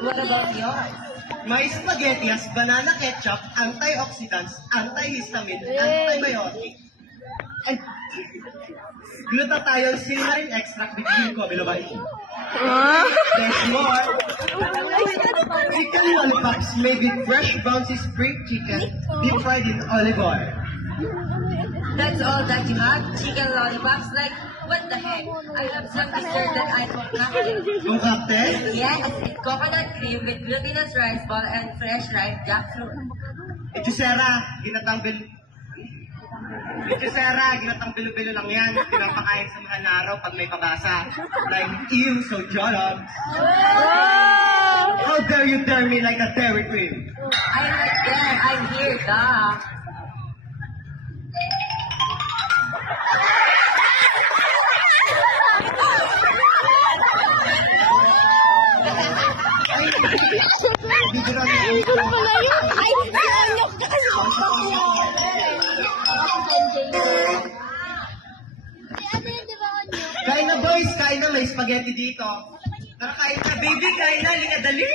What about yours? May spaghetti as banana ketchup, antioxidants, antihistamine, antibiotic, and glutathione cinnamon extract with ginkgo biloba. There's more. Chicken lollipops made with fresh bouncy spring chicken, deep fried in olive oil. That's all that you have? Chicken lollipops? Like, what the heck? I have some dessert that I call cocktail. Yung cocktail? Yes, it's coconut cream with glutinous rice ball and fresh ripe jackfruit. Echusera, ginatang bilo-bilo lang yan. Pinapakain sa mahal na araw pag may pabasa. Like, ew, so jollogs. How dare you dare me like a dairy queen? I'm not there. I'm here, duh. Kain na boys, kain na, may spaghetti dito. Tara kain na, baby, kain na, halika dali.